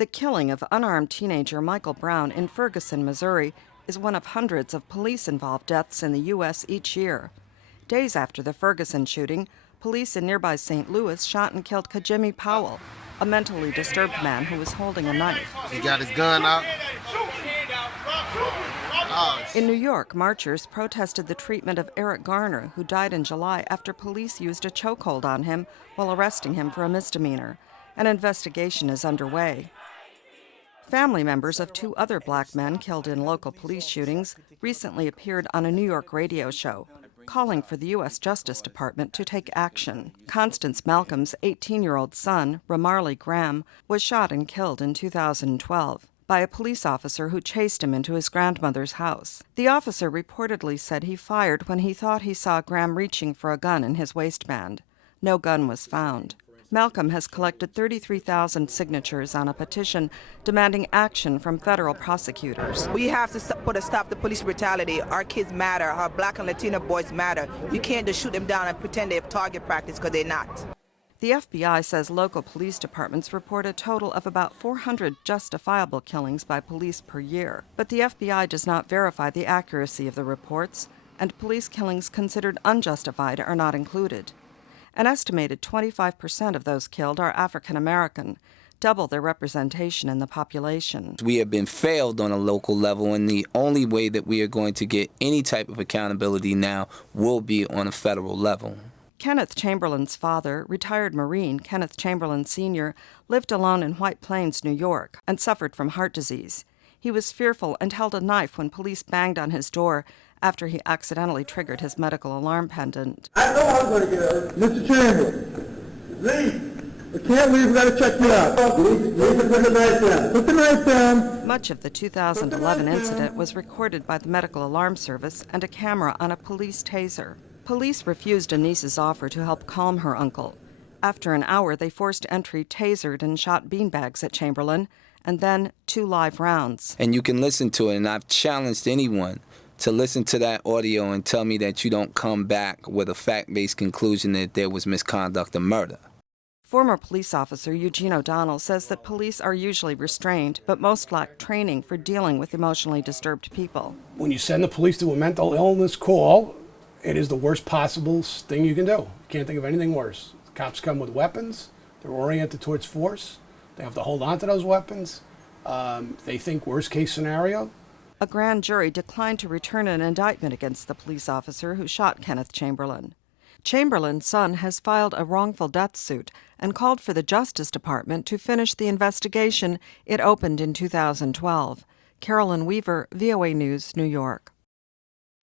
The killing of unarmed teenager Michael Brown in Ferguson, Missouri, is one of hundreds of police-involved deaths in the U.S. each year. Days after the Ferguson shooting, police in nearby St. Louis shot and killed Kajieme Powell, a mentally disturbed man who was holding a knife. He got his gun out. In New York, marchers protested the treatment of Eric Garner, who died in July after police used a chokehold on him while arresting him for a misdemeanor. An investigation is underway. Family members of two other black men killed in local police shootings recently appeared on a New York radio show, calling for the U.S. Justice Department to take action. Constance Malcolm's 18-year-old son, Ramarley Graham, was shot and killed in 2012 by a police officer who chased him into his grandmother's house. The officer reportedly said he fired when he thought he saw Graham reaching for a gun in his waistband. No gun was found. Malcolm has collected 33,000 signatures on a petition demanding action from federal prosecutors. We have to put a stop to police brutality. Our kids matter. Our black and Latino boys matter. You can't just shoot them down and pretend they have target practice, because they're not. The FBI says local police departments report a total of about 400 justifiable killings by police per year. But the FBI does not verify the accuracy of the reports, and police killings considered unjustified are not included. An estimated 25% of those killed are African American, double their representation in the population. We have been failed on a local level, and the only way that we are going to get any type of accountability now will be on a federal level. Kenneth Chamberlain's father, retired Marine Kenneth Chamberlain Sr., lived alone in White Plains, New York, and suffered from heart disease. He was fearful and held a knife when police banged on his door after he accidentally triggered his medical alarm pendant. I know I'm going to get hurt. Mr. Chamberlain, leave. I can't leave. We've got to check me out. Leave and put the knife down. Put the knife down. Much of the 2011 incident was recorded by the Medical Alarm Service and a camera on a police taser. Police refused Anice's offer to help calm her uncle. After an hour, they forced entry, tasered, and shot beanbags at Chamberlain, and then 2 live rounds. And you can listen to it, and I've challenged anyone to listen to that audio and tell me that you don't come back with a fact-based conclusion that there was misconduct or murder. Former police officer Eugene O'Donnell says that police are usually restrained, but most lack training for dealing with emotionally disturbed people. When you send the police to a mental illness call, it is the worst possible thing you can do. You can't think of anything worse. The cops come with weapons. They're oriented towards force. They have to hold on to those weapons. They think worst case scenario. A grand jury declined to return an indictment against the police officer who shot Kenneth Chamberlain. Chamberlain's son has filed a wrongful death suit and called for the Justice Department to finish the investigation it opened in 2012. Carolyn Weaver, VOA News, New York.